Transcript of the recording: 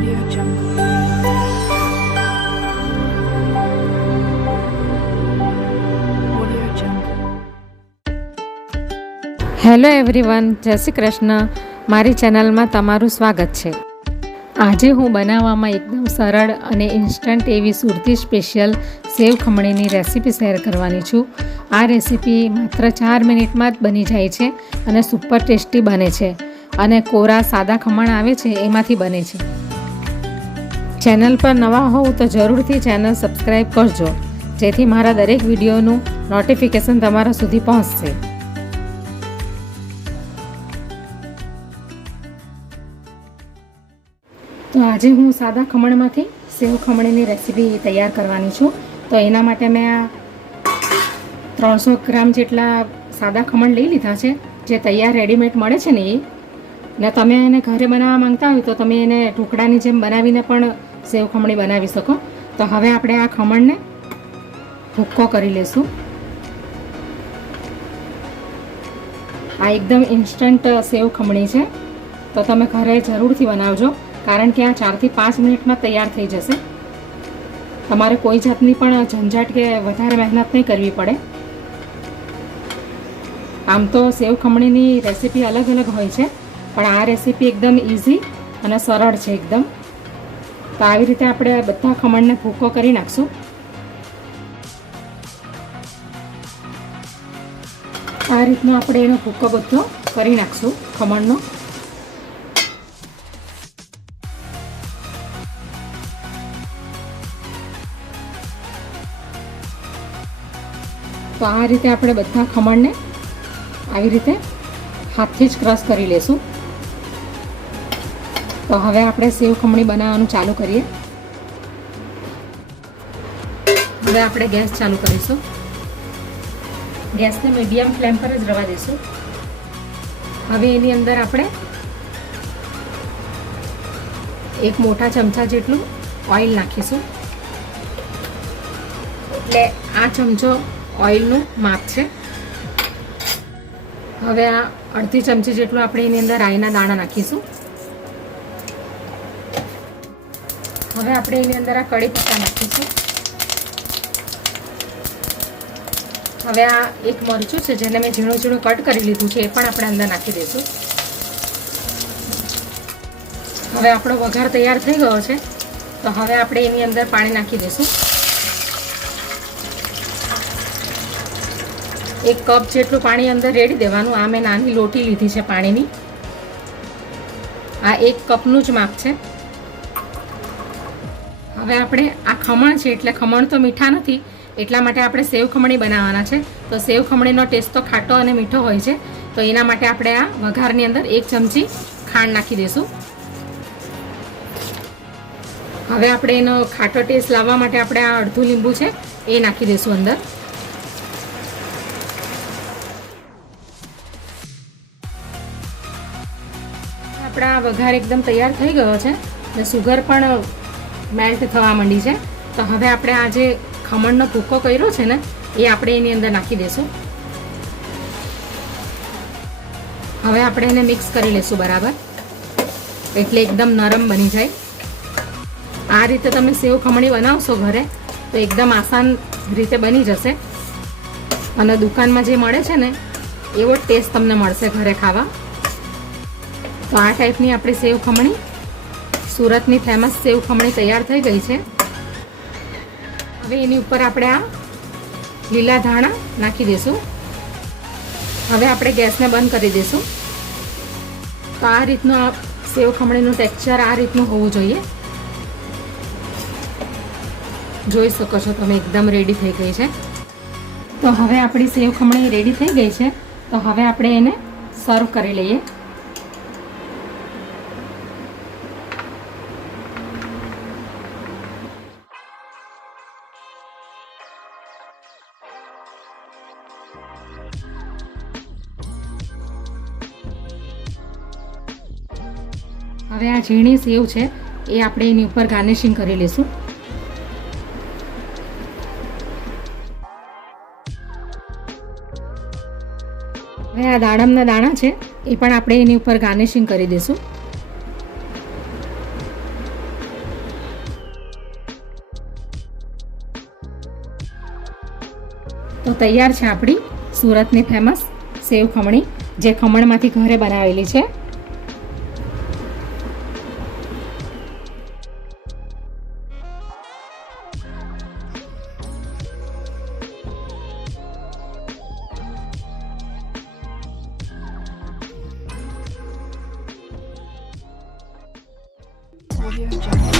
Audio Jungle. Audio Jungle. Hello everyone, જય શ્રી કૃષ્ણ. મારી ચેનલમાં તમારું સ્વાગત છે. આજે હું બનાવવામાં એકદમ સરળ અને ઇન્સ્ટન્ટ એવી સુરતી સ્પેશિયલ સેવ ખમણીની રેસીપી શેર કરવાની છું. આ રેસીપી માત્ર 4 મિનિટમાં જ બની જાય છે અને સુપર ટેસ્ટી બને છે અને કોરા સાદા ખમણ આવે છે એમાંથી બને છે. ચેનલ પર નવા હોવ તો જરૂરથી ચેનલ સબસ્ક્રાઈબ કરજો, જેથી મારા દરેક વિડીયોનું નોટિફિકેશન તમારા સુધી પહોંચશે. તો આજે હું સાદા ખમણમાંથી સેવ ખમણીની રેસીપી તૈયાર કરવાની છું. તો એના માટે મેં આ 300 ગ્રામ જેટલા સાદા ખમણ લઈ લીધા છે, જે તૈયાર રેડીમેડ મળે છે ને એ. ને તમે એને ઘરે બનાવવા માંગતા હોય તો તમે એને ઢોકળાની જેમ બનાવીને પણ સેવ ખમણી બનાવી શકો. તો હવે આપણે આ ખમણને ભૂક્કો કરી લેશું. આ એકદમ ઇન્સ્ટન્ટ સેવ ખમણી છે, તો તમે ઘરે જરૂરથી બનાવજો, કારણ કે આ 4 થી 5 મિનિટમાં તૈયાર થઈ જશે. તમારે કોઈ જાતની પણ ઝંઝટ કે વધારે મહેનત નહીં કરવી પડે. આમ તો સેવ ખમણીની રેસીપી અલગ અલગ હોય છે, પણ આ રેસીપી એકદમ ઇઝી અને સરળ છે એકદમ. તો આવી રીતે આપણે બધા ખમણને ભૂકો કરી નાખશું. આ રીતનો આપણે એનો ભૂકો બધો કરી નાખશું ખમણનો. તો આ રીતે આપણે બધા ખમણને આવી રીતે હાથથી જ ક્રશ કરી લેશું. તો હવે આપણે સેવ ખમણી બનાવવાનું ચાલુ કરીએ. હવે આપણે ગેસ ચાલુ કરીશું. ગેસને મીડિયમ ફ્લેમ પર જ રહેવા દઈશું. હવે એની અંદર આપણે 1 મોટા ચમચા જેટલું ઓઇલ નાખીશું. એટલે આ ચમચો ઓઇલનું માપ છે. હવે આ અડધી ચમચી જેટલું આપણે એની અંદર રાઈના દાણા નાખીશું. હવે આપણે એની અંદર આ કડી પત્તા નાખીશું. હવે આ એક મરચું છે, જેને મેં ઝીણું ઝીણું કટ કરી લીધું છે, એ પણ આપણે અંદર નાખી દઈશું. હવે આપણો વઘાર તૈયાર થઈ ગયો છે, તો હવે આપણે એની અંદર પાણી નાખી દઈશું. 1 કપ જેટલું પાણી અંદર રેડી દેવાનું. આ મેં નાની લોટી લીધી છે પાણીની. આ 1 કપનું જ માપ છે. હવે આપણે આ ખમણ છે, એટલે ખમણ તો મીઠા નથી, એટલા માટે આપણે સેવ ખમણી બનાવવાના છે. તો સેવ ખમણીનો ટેસ્ટ તો ખાટો અને મીઠો હોય છે, તો એના માટે આપણે આ વઘારની અંદર 1 ચમચી ખાંડ નાખી દઈશું. હવે આપણે એનો ખાટો ટેસ્ટ લાવવા માટે આપણે આ અડધું લીંબુ છે એ નાખી દઈશું અંદર. આપણા વઘાર એકદમ તૈયાર થઈ ગયો છે અને સુગર પણ મેલ્ટ થવા માંડી છે. તો હવે આપણે આ જે ખમણનો ભૂકો કર્યો છે ને, એ આપણે એની અંદર નાખી દઈશું. હવે આપણે એને મિક્સ કરી લઈશું બરાબર, એટલે એકદમ નરમ બની જાય. આ રીતે તમે સેવ ખમણી બનાવશો ઘરે તો એકદમ આસાન રીતે બની જશે, અને દુકાનમાં જે મળે છે ને એવો ટેસ્ટ તમને મળશે ઘરે ખાવા. તો આ ટાઈપની આપણી સેવ ખમણી, સુરતની ફેમસ સેવ ખમણી તૈયાર થઈ ગઈ છે. હવે એની ઉપર આપણે આ લીલા ધાણા નાખી દઈશું. હવે આપણે ગેસને બંધ કરી દઈશું. તો આ રીતનું આ સેવ ખમણીનું ટેક્સચર આ રીતનું હોવું જોઈએ. જોઈ શકો છો તમે, એકદમ રેડી થઈ ગઈ છે. તો હવે આપણી સેવ ખમણી રેડી થઈ ગઈ છે. તો હવે આપણે એને સર્વ કરી લઈએ. હવે આ ઝીણી સેવ છે એ આપણે એની ઉપર ગાર્નિશિંગ કરી લઈશું. હવે આ દાડમના દાણા છે એ પણ આપણે એની ઉપર ગાર્નિશિંગ કરી દઈશું. તો તૈયાર છે આપણી સુરતની ફેમસ સેવ ખમણી, જે ખમણમાંથી ઘરે બનાવેલી છે. Audio Jungle.